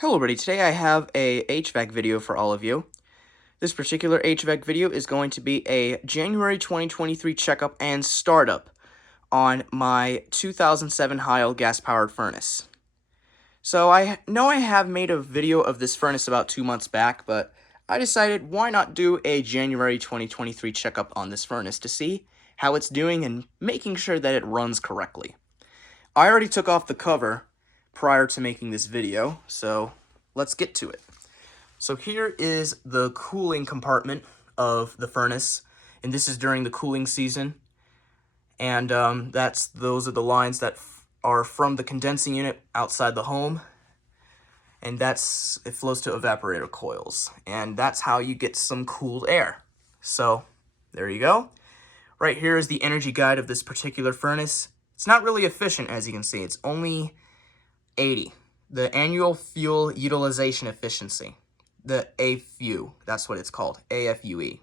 Hello everybody, today I have a HVAC video for all of you. This particular HVAC video is going to be a January 2023 checkup and startup on my 2007 Heil gas-powered furnace. So I know I have made a video of this furnace about 2 months back, but I decided why not do a January 2023 checkup on this furnace to see how it's doing and making sure that it runs correctly. I already took off the cover prior to making this video, so let's get to it. So here is the cooling compartment of the furnace, and this is during the cooling season. And those are the lines that are from the condensing unit outside the home, and it flows to evaporator coils, and that's how you get some cooled air. So there you go. Right here is the energy guide of this particular furnace. It's not really efficient, as you can see. It's only 80. The annual fuel utilization efficiency. The AFUE, that's what it's called, AFUE.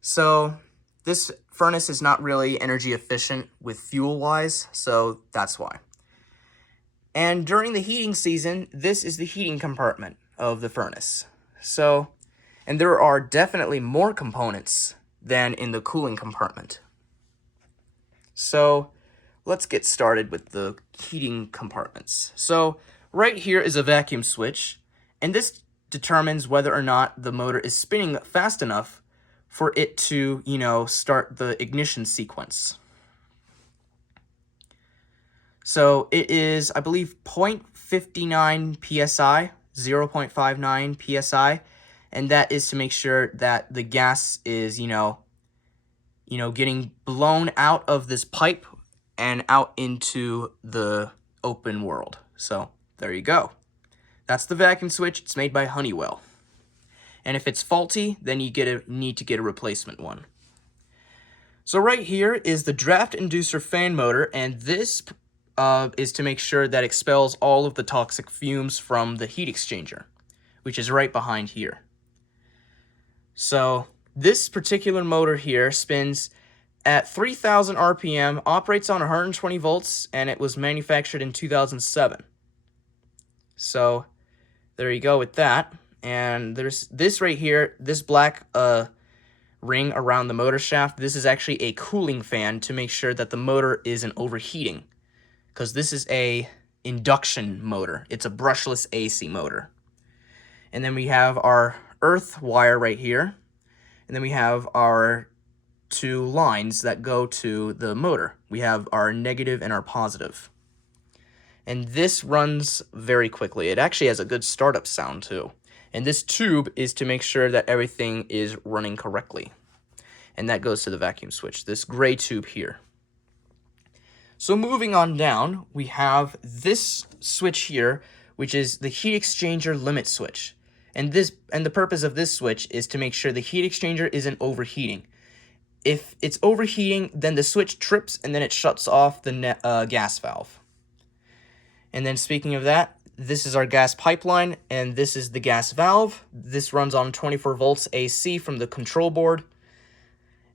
So this furnace is not really energy efficient with fuel-wise, so that's why. And during the heating season, this is the heating compartment of the furnace. So, and there are definitely more components than in the cooling compartment. So let's get started with the heating compartments. So right here is a vacuum switch, and this determines whether or not the motor is spinning fast enough for it to, start the ignition sequence. So it is, I believe, 0.59 psi, 0.59 psi, and that is to make sure that the gas is, getting blown out of this pipe and out into the open world. So there you go. That's the vacuum switch. It's made by Honeywell. And if it's faulty, then you need to get a replacement one. So right here is the draft inducer fan motor, and this is to make sure that it expels all of the toxic fumes from the heat exchanger, which is right behind here. So this particular motor here spins at 3,000 RPM, operates on 120 volts, and it was manufactured in 2007. So there you go with that. And there's this right here, this black ring around the motor shaft. This is actually a cooling fan to make sure that the motor isn't overheating, because this is a induction motor. It's a brushless AC motor. And then we have our earth wire right here, and then we have our two lines that go to the motor. We have our negative and our positive. And this runs very quickly. It actually has a good startup sound too. And this tube is to make sure that everything is running correctly. And that goes to the vacuum switch, this gray tube here. So moving on down, we have this switch here, which is the heat exchanger limit switch. And the purpose of this switch is to make sure the heat exchanger isn't overheating. If it's overheating, then the switch trips and then it shuts off the gas valve. And then speaking of that, this is our gas pipeline, and this is the gas valve. This runs on 24 volts AC from the control board.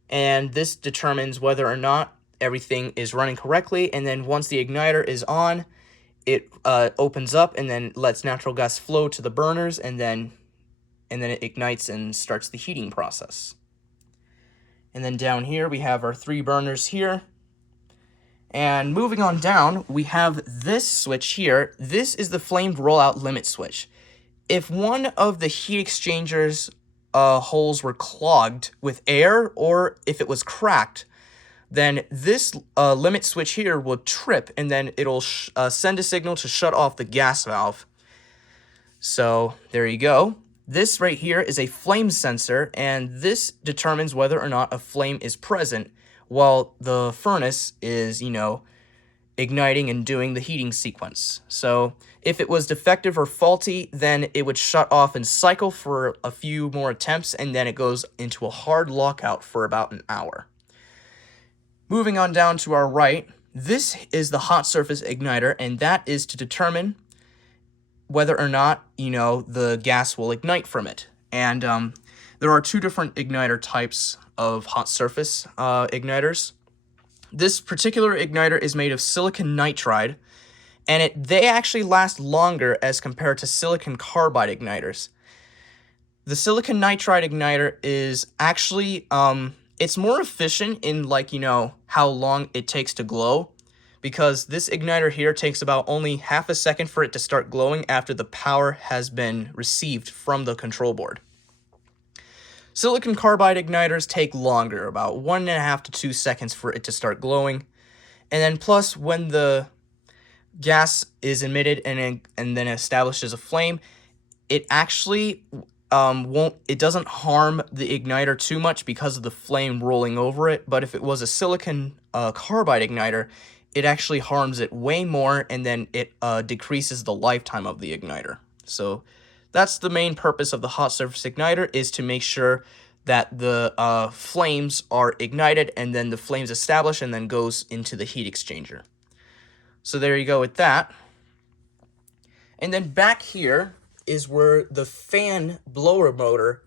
And this determines whether or not everything is running correctly. And then once the igniter is on, it opens up and then lets natural gas flow to the burners, and then it ignites and starts the heating process. And then down here, we have our 3 burners here. And moving on down, we have this switch here. This is the flamed rollout limit switch. If one of the heat exchangers holes were clogged with air, or if it was cracked, then this limit switch here will trip, and then it'll send a signal to shut off the gas valve. So there you go. This right here is a flame sensor, and this determines whether or not a flame is present while the furnace is, igniting and doing the heating sequence. So if it was defective or faulty, then it would shut off and cycle for a few more attempts, and then it goes into a hard lockout for about an hour. Moving on down to our right, this is the hot surface igniter, and that is to determine whether or not, the gas will ignite from it. And there are 2 different igniter types of hot surface igniters. This particular igniter is made of silicon nitride, and they actually last longer as compared to silicon carbide igniters. The silicon nitride igniter is actually, it's more efficient in, like, how long it takes to glow, because this igniter here takes about only half a second for it to start glowing after the power has been received from the control board. Silicon carbide igniters take longer, about 1.5 to 2 seconds for it to start glowing. And then plus, when the gas is emitted and then establishes a flame, it actually it doesn't harm the igniter too much because of the flame rolling over it. But if it was a silicon carbide igniter, it actually harms it way more, and then it decreases the lifetime of the igniter. So that's the main purpose of the hot surface igniter, is to make sure that the flames are ignited, and then the flames establish and then goes into the heat exchanger. So there you go with that. And then back here is where the fan blower motor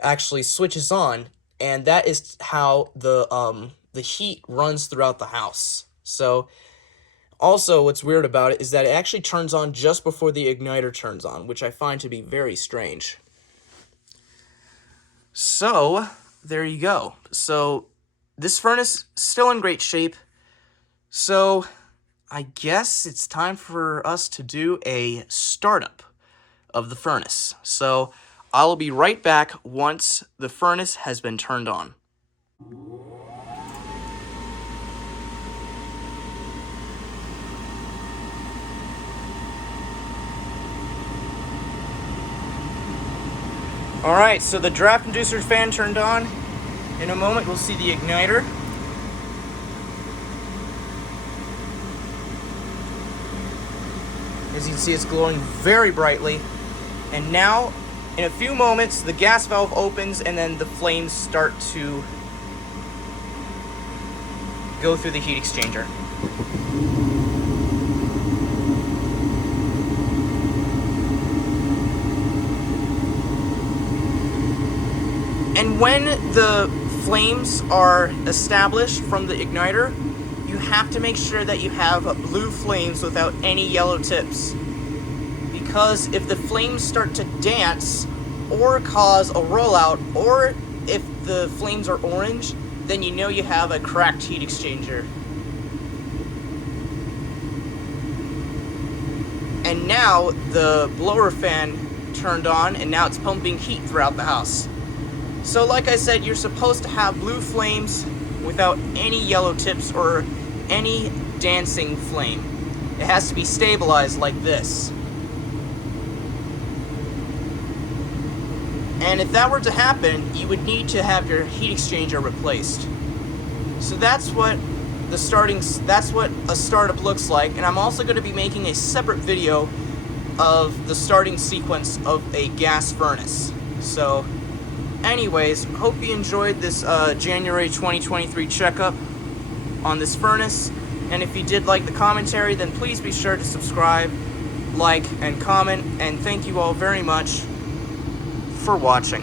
actually switches on, and that is how the heat runs throughout the house. So also, what's weird about it is that it actually turns on just before the igniter turns on, which I find to be very strange. So, there you go. So, this furnace is still in great shape. So, I guess it's time for us to do a startup of the furnace. So, I'll be right back once the furnace has been turned on. Alright, so the draft inducer fan turned on. In a moment, we'll see the igniter. As you can see, it's glowing very brightly. And now, in a few moments, the gas valve opens and then the flames start to go through the heat exchanger. And when the flames are established from the igniter, you have to make sure that you have blue flames without any yellow tips. Because if the flames start to dance or cause a rollout, or if the flames are orange, then you know you have a cracked heat exchanger. And now the blower fan turned on, and now it's pumping heat throughout the house. So like I said, you're supposed to have blue flames without any yellow tips or any dancing flame. It has to be stabilized like this. And if that were to happen, you would need to have your heat exchanger replaced. So that's what a startup looks like, and I'm also going to be making a separate video of the starting sequence of a gas furnace. So anyways, hope you enjoyed this January 2023 checkup on this furnace. And if you did like the commentary, then please be sure to subscribe, like, and comment. And thank you all very much for watching.